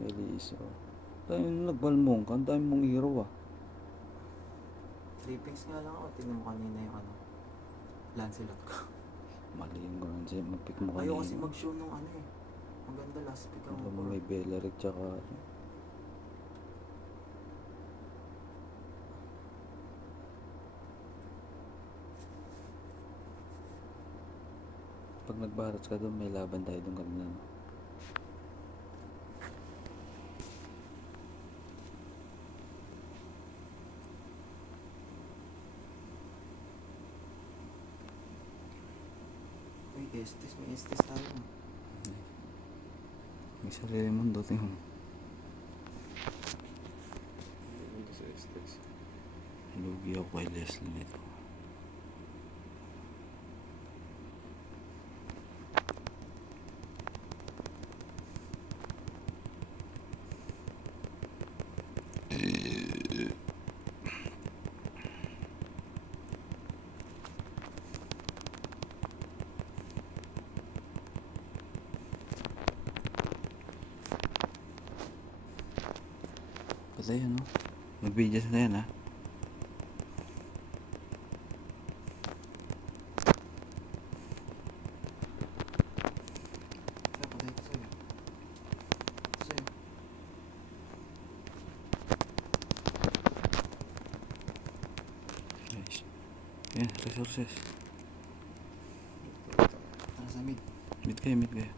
Melissa. Tayo nagbalmong ka, ang dami mong hero ah. 3 pings nga lang ako. Tingnan mo kanina yung ano, Lancelot ko. Mali yung ganun siya, mag-pick mo kanina. Ayaw kasi mag-show nung ano eh. Maganda last pick ako. Alam mo may Belaric tsaka pag nagbarats ka doon, may laban tayo doon kanina. No? Uy, Estes. May Estes tayo. May sarili mundo, tingnan mo. Ito sa Estes. Lugi ako kay Leslie nito. Patay yan, no? Mag-videos na yan, ha? Kaya patay ko sa'yo. Sa'yo. Nice. Yan, resources. Tara sa mid. Mid kayo, mid kayo.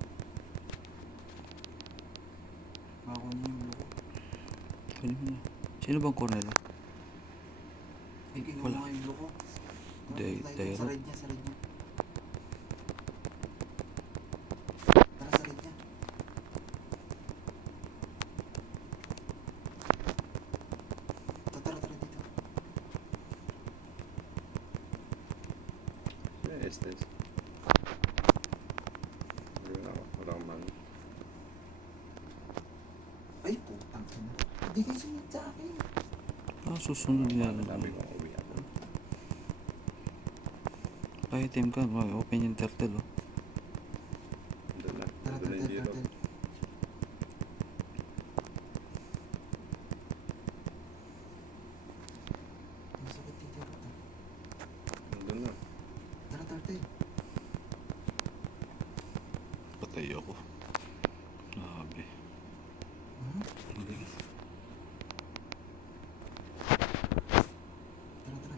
Makakunin yung loko. Kunin mo na. Sino bang Cornelo? Ay, kinuha Wala. nga yung loko. Day- Sa red niya, sa red niya. Tara sa red niya. Tara dito. Sa Estes. Hindi na ako. Wala akong man. Ay, putang ina. Hindi kayo sunod sa akin. Ah, susunod yan. Sabi ko uwi ako. Kaya team ka, open yung turtle, oh. Doon na. Tara, Doon na yung zero. Masakit dito. Doon na. Tara, turtle. Patay ako. Grabe. Hmm? Galing. Tara.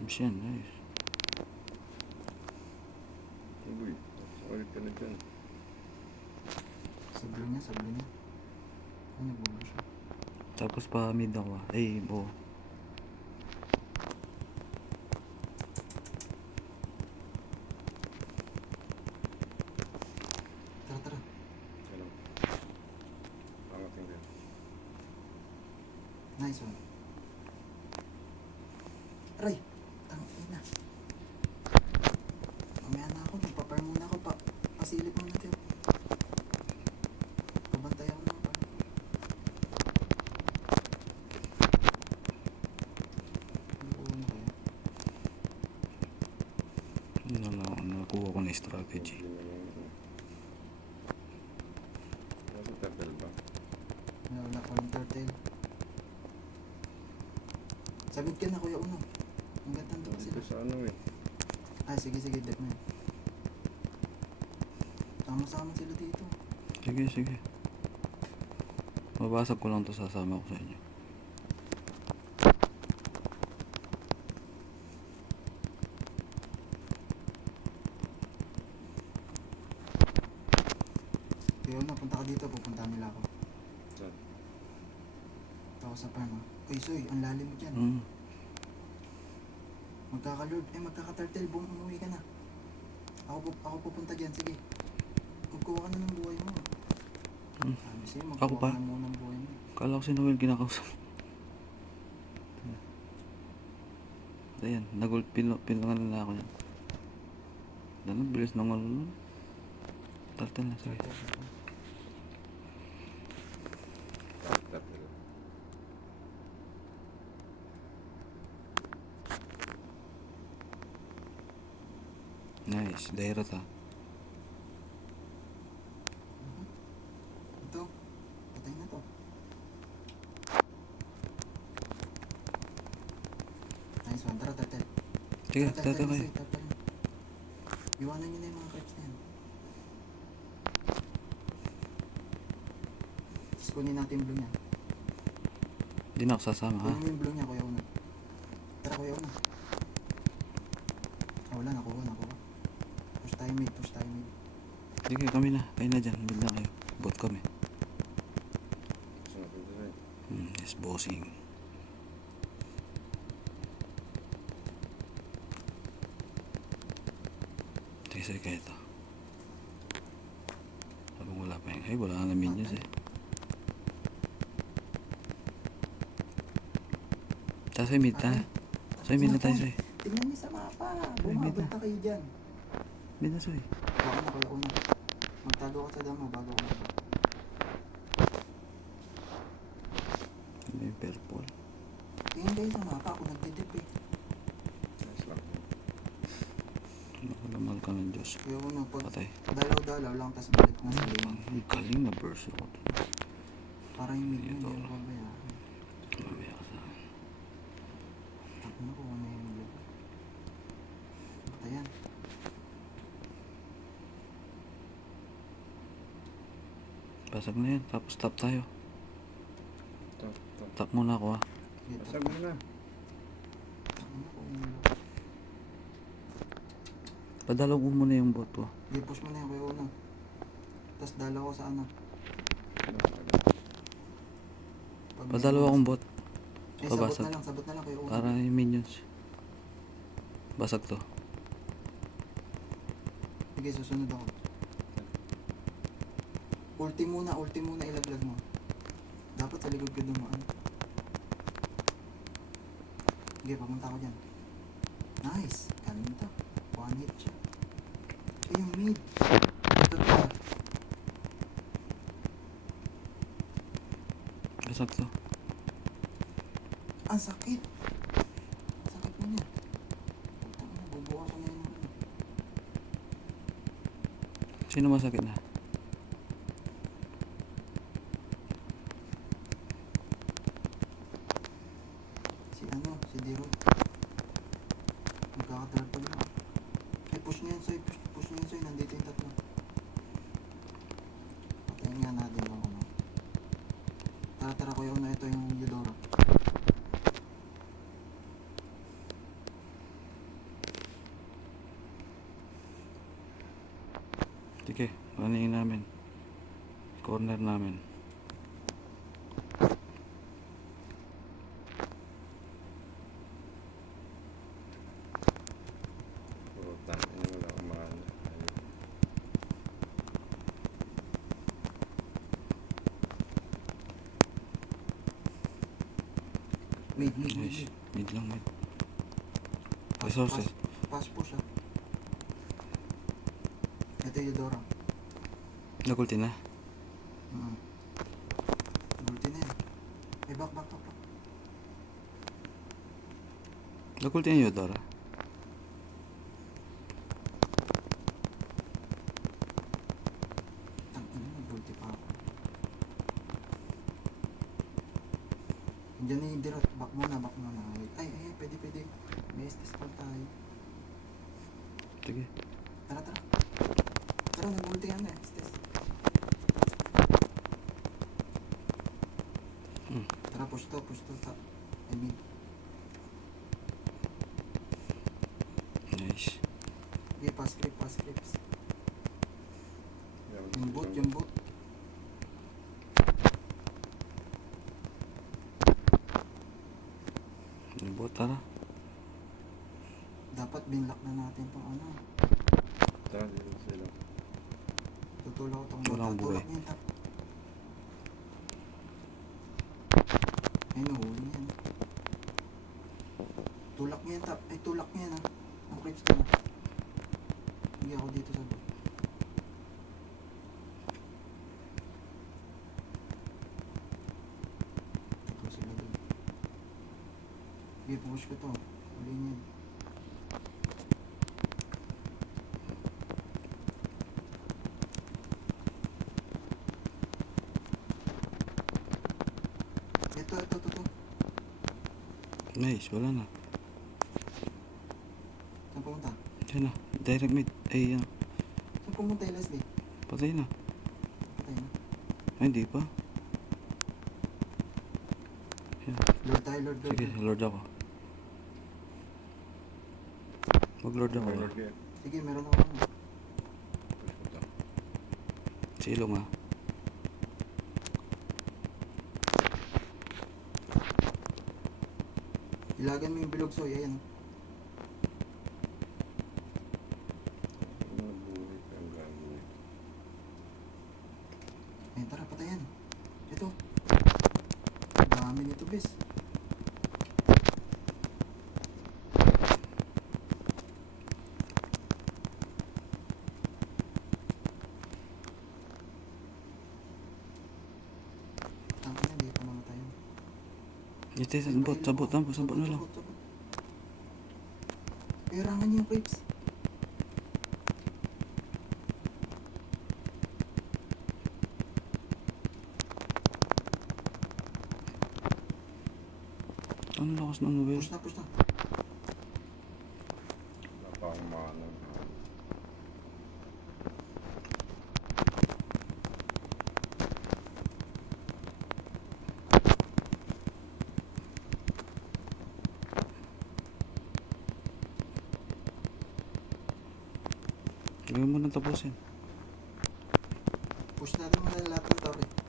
Mission, nice. Uy. Ulit ka na dyan. Sablo niya. Ay, nabulo siya. Tapos pa mid ako, ah. Ay, bo. Tara. Ano? Pangating din. Nice one. Aray! Tangina. Mamaya na ako. Magpa-farm muna ako. Pasilip muna kayo. Pabantay ako ng farm. Ano na kayo? Nakuha ko na strategy. Nasa turtle ba? Wala ko yung turtle. Sabit ka na, Kuya Uno. Ang ganda to kasi. Dito sa ano eh. Ah, sige. Deck na yun. Sama-sama sila dito. Sige. Mabasag ko lang to, sasama ko sa inyo. Kuya Uno, punta ka dito. Pupunta nila ako. Saan? Ako sa farm ah. Uy, Soy, ang lalim mo dyan. Magkaka-lord, magkaka-turtle, umuwi ka na. Ako pupunta dyan, sige. Magkuha ka na ng buhay mo. Sabi sa'yo, Ako magkuha pa? ka na muna ng buhay mo. Kala ko si Noel kinakausap. Ayan, pilangan na ako yan. Dalang bilis ng ano. Turtle na, sige. Turtle. Nice, Dairot, ah. Sige, Tara, tara kayo. tara. Iwanan nyo na yung mga crepes na yan. Tapos kunin natin yung blue niya. Hindi na ako sasama ha. Kunin mo yung blue niya, Kuya Una. Tara, Kuya Una. Ah, wala, nakuha. Push tayo mid. Sige, kami na. Kayo na dyan. Mid na kayo. Bot kami. Gusto natin design. Yes, bossing. Sige, kaya ito. Habang wala pa yun. Ay, wala nga na minions eh. Sa mid na. Soy, mid na tayo, Soy. Tingnan niyo sa mapa. Ay, mid Bumabot na. na kayo dyan. Mid na, Soy. Baka na, Kuya Una. Magtago ka sa damo bago ako. Ano yung purple? Tingnan kayo sa mapa. Ako nagdidip eh. Nice lang. Nakalamal ka ng Diyos. Kuya Una, pag Patay. dalaw-dalaw lang, tas balik na sa lane. Ang galing na burst ako. Para yung mid mo, Ito. hindi mo babayaan. Mamaya ka sa akin. Tapos na, kuha na yung blue. Patayan. Basag na yan. Tapos tap tayo. Top. Tap muna ako ha. Dito. Basag mo na. Ano ko yung blue? Padalog mo muna yung bot ko. Hindi, push mo na yung Kuya Una. Tapos dalaw ko sa ano. Pag may- Padalaw akong bot. Eh, Pabasag. sabot na lang Kuya Una. Para yung minions. Basag to. Sige, susunod ako. Ulti muna ilaglag mo. Dapat sa likod ka dumaan. Sige, papunta ako dyan. Nice! Galing ito. One hit siya. Ay, yung mid. Ito pa. Basag to. Ang sakit! Sakit mo niya. Bubuha ko na yun. Sino masakit na? Si Diro. Magkaka-turtle na. Ay, push niya yun, Soy. Push niya yun, Soy. Nandito yung tatlo. Patayin nga natin yung ano. Tara, Kuya Una. Ito yung Eudora. Sige, running namin. Corner namin. Puro tayo. Wala akong makana. Ayun. Mid. Nice. Mid lang, mid. Resources. Pass push ah. Ito yung Eudora. Nagulti na. Gulti na yan. Ay, back. Nagulti na yung Dora. Tangina, nag-gulti pa ako. Diyan na yung dirot. Back muna. Wait. Ay, pwede. May estes pa tayo. Sige. Tara. Nag-gulti yan na. Estes. Tara, push to. Top. I mean, Nice. yeah, pass clips. Yan. Yung boat. Yung bot, tara. Dapat binlock na natin tong ano. Tara, dito sila. Tutulak ko tong Walang bota. buhay. Tulak niya yung top. Ay, nahuli niya. No? Tulak niya yung top. Ay, tulak niya na. Ang clips ka na. Hindi ako dito sa bot. Ito sila dun. Sige, push ko to. Huli niya. Ito. Nice, wala na. Yan na. Direct mid. Ay, yan. Saan pumunta yung Leslie? Patay na. Patay na. Ay, hindi pa. Yan. Lord tayo, Lord, Lord. Sige, lord ako. Mag-lord ako. Lord Gate. Sige, meron ako. Push mo to. Silong ah. Ilagan mo yung bilog soy, ayan. Yung nabuhay ka ang gagawin. Ayun, tara, patayan. Ito. Dami nito, bes. Tangin na, di pa namatay. Ito, sabot, sabot, sabot, sabot na lang. Sabot. Kailangan niyo yung crepes. Ano lakas ng Noel? Push na, push na. Wala pa akong mana. Gawin mo nang tapusin. Push natin muna lahat ng tower.